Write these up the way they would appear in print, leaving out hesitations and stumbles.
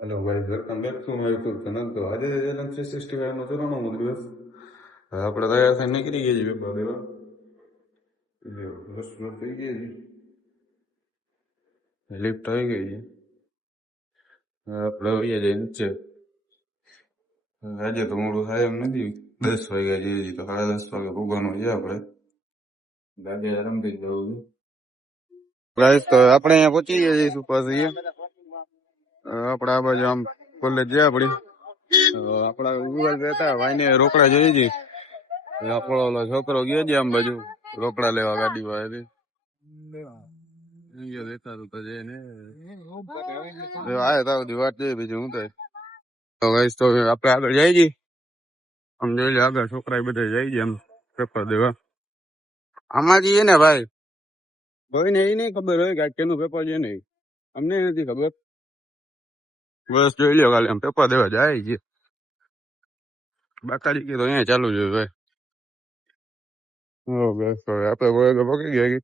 Hello guys welcome back to my YouTube channel. तो आज 365 નો 94મો દિવસ આપણે તૈયાર થઈને નીકળી ગયા છીએ વેપાર દેવા. બસ બસ થઈ ગઈ છે, લિફ્ટ આવી ગઈ છે. આપણે આવીએ જઈએ નીચે. આજે તો મોડું થાય એમ નથી, 10 વાગ્યા છે, હજી તો 10:30 વાગે ભૂગવાનું છે. આપણે લાગે આરામથી જવું છે ગાઈસ. તો આપણે અહીંયા પહોંચી ગયા છીએ સુપર છીએ. આપણે આ બાજુ આમ કોલેજ છે આપણી. આપડા ગૂગલ રહેતા ભાઈને રોકડા જોઈએ છે. આપણો ઓલો છોકરો ગયો છે આમ બાજુ રોકડા લેવા ગાડી વાળાથી. દેખાતું તો છે ને આ બધી વાત છે, બીજું શું થાય. તો ગાઈસ તો આપણે આગળ જઈ છીએ. આમ જોઈ લે આગળ છોકરા બધા જાય છે આમ પેપર દેવા. આમાં જઈએ ને ભાઈ, કોઈ ને એ નહીં ખબર હોય કે કેનું પેપર છે ને, અમને નથી ખબર. બસ જોઈ લ્યો ખાલી આમ પેપર દેવા જાય છે. બાકાજી કે તો અહીંયા ચાલુ છે ભાઈ. બસ હવે આપણે પકી ગયા.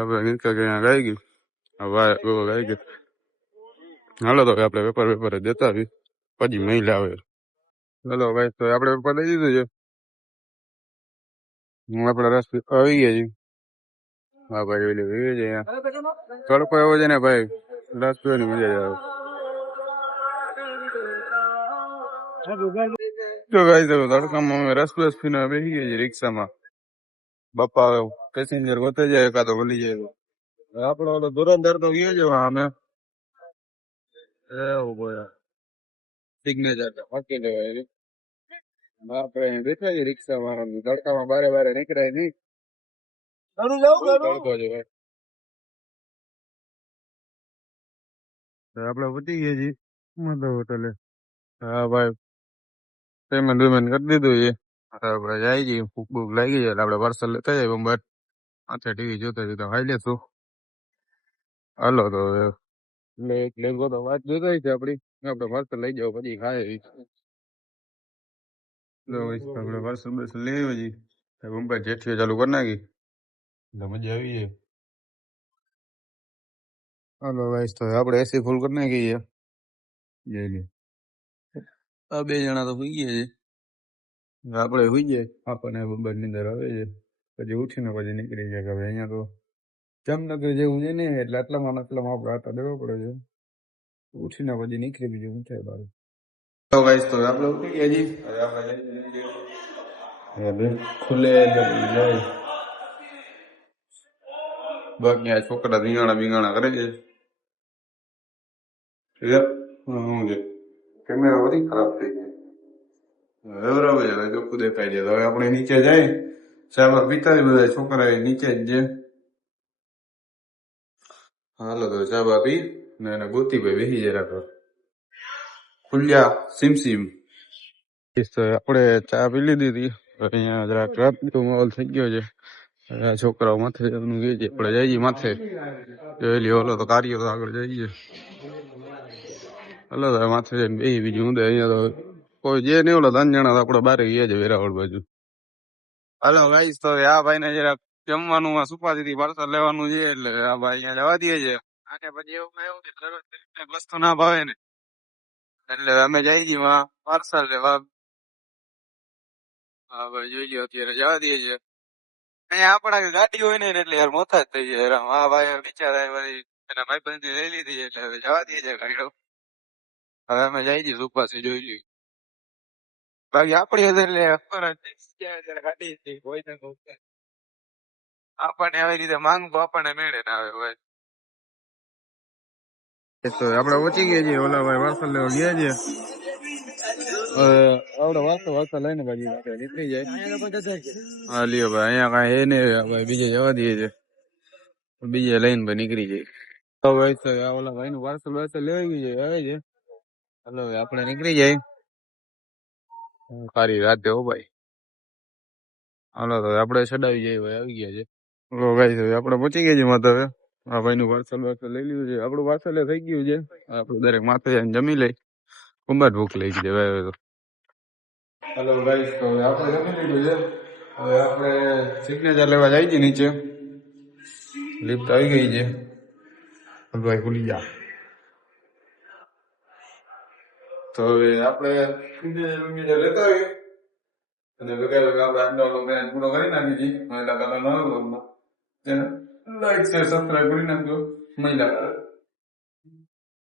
આપણે નીકળ ગયા ગાઈ ગયું. ગાઈ ગયું. હાલો તો આપણે પેપર દેતા આવી પછી મહિલા આવે. ચલો ભાઈ તો આપણે પેપર દઈ દીધું છે. આપડે રસ્તે આવી ગયા છીએ. હા ભાઈ ઓલી છે તડકો એવો છે ને ભાઈ, રસ્તો ની મજા આવે. તો ગાઈ તડકામાં અમે રસ ફીને બેસી ગયા છીએ રિક્ષામાં. બાપા પેસેન્જર વધે જાય એકાદો ભલી જાય. આપડો ઓલો ધુરંધર તો ગયો છે અમે એવું બોલા સિગ્નેચર ફાકી લેવાય. આપણે બેઠા છીએ રિક્ષા વાળા તડકામાં બારે નીકળાય નહીં. તડકો છે ભાઈ. આપડે પતી ગયા છીએ મધુ હોટલે. હા ભાઈ પેમેન્ટ કરી દીધું છે. આપડે જાય છીએ, ભૂખ ભૂખ લાગી જાય એટલે આપડે પાર્સલ લેતા જાય. બટ માથે ટીવી જોતા ખાઈ લેશું. હાલો તો લેગો તો વાત જોતા છે આપડી. આપડે પાર્સલ લઈ જાવ પછી ખાય. આપડે પાર્સલ લઈ આવી મુંબઈ જેઠીઓ ચાલુ કરી નાખી એટલે મજા આવી જાય. હાલો ભાઈ તો આપડે એસી ફૂલ કરી નાખી છે. આ બે જણા તો સુઈ ગયા છે, આપડે સુઈ જાય. આપણને બબર નીંદર આવે છે. પછી ઉઠીને પછી નીકળી જાય. હવે અહીંયા તો જામનગર જેવું છે ને એટલે આટલામાં આપડે આટા દેવા પડે છે. ઉઠીને પછી નીકળી બીજું શું થાય બાર. તો ગાઈસ તો આપણે ઉઠી ગયા છીએ. હવે આપણે ખુલે જાય બાકી આ છોકરા રીંગાણા કરે છે. શું છે કેમેરા બધી ખરાબ થઈ ગઈ. બરાબર છે ચોખ્ખું દેખાય છે. હવે આપણે નીચે જાય ચા પીતા બધા છોકરા નીચે જ છે. હાલો તો ચા પી ને ગોતીભાઈ બેસી જાય રાખો ખુલ્યા સીમ. આપણે ચા પી લીધી હતી. અહીંયા જરાક રાતનો માહોલ થઈ ગયો છે. છોકરાઓ માથે જવાનું કે છે. આપણે જઈએ માથે જોયેલી ઓલો તો કાર્ય તો આગળ જઈએ. હલો તો માથે જઈને બે બીજું હું અહીંયા તો કોઈ જે નહીં. ઓલો 3 જણા તો આપડે બારે ગયા છે વેરાવળ બાજુ. હાલો ગાઈસ તો આ ભાઈ ને જરાક જમવાનું સુપાતી પાર્સલ લેવાનું છે એટલે આ ભાઈ અહીંયા જવા દે છે. આને પછી એવું કે વસ્તુ ના ભાવે ને એટલે અમે જઈ છીએ પાર્સલ લેવા. હા ભાઈ જોઈ લ્યો અત્યારે જવા દે છે. અહીંયા આપડા ગાડી હોય ને એટલે યાર મોથા જ થઈ જાય. હા ભાઈ બિચારા એના ભાઈબંધ લઈ લીધી એટલે હવે જવા દે છે ગાડીઓ. હવે અમે જઈ છીએ સુપાસી જોઈ લઈએ. બાકી આપડી એટલે ગાડી હોય ને આપણને આવી રીતે માંગવું આપણને મેળે ના આવે ભાઈ. તો આપડે પહોંચી ગયા છીએ. ઓલા ભાઈ પાર્સલ લેવા ગયા છે. આપડે વાર્તા લઈને બાજુ નીકળી જાય. હા લ્યો ભાઈ અહીંયા કઈ એ નહીં ભાઈ, બીજે જવા દઈએ છે. બીજે લઈને ભાઈ નીકળી જાય. તો ભાઈ તો ઓલા ભાઈ નું પાર્સલ લેવાઈ ગયું છે, આવે છે. હાલો આપણે નીકળી જાય. સારી રાતે હો ભાઈ. હાલો તો આપડે ચડાવી જઈએ ભાઈ, આવી ગયા છે. ભાઈ આપડે પહોંચી ગયા છીએ માથે. આ ભાઈ નું પાર્સલ લઈ લીધું છે. આપણું પાર્સલ થઈ ગયું છે. આપડે દરેક માથે જઈને જમી લઈ. ખૂબ જ ભૂખ લઈ ગઈ હવે તો. હેલો ગાઈસ તો આપણે જમી લીધું છે. હવે આપણે સિગ્નેચર લેવા જઈએ છીએ નીચે. લિફ્ટ આવી ગઈ છે. ભાઈ ભૂલી જા. તો હવે આપણે લેતા આવીએ અને વગેરે આપણે આજનો મેચ પૂરો કરી નાખીએ. મહિલા કલરનો લાઈક શેર સબસ્ક્રાઈબ કરી નાખજો. મહિલા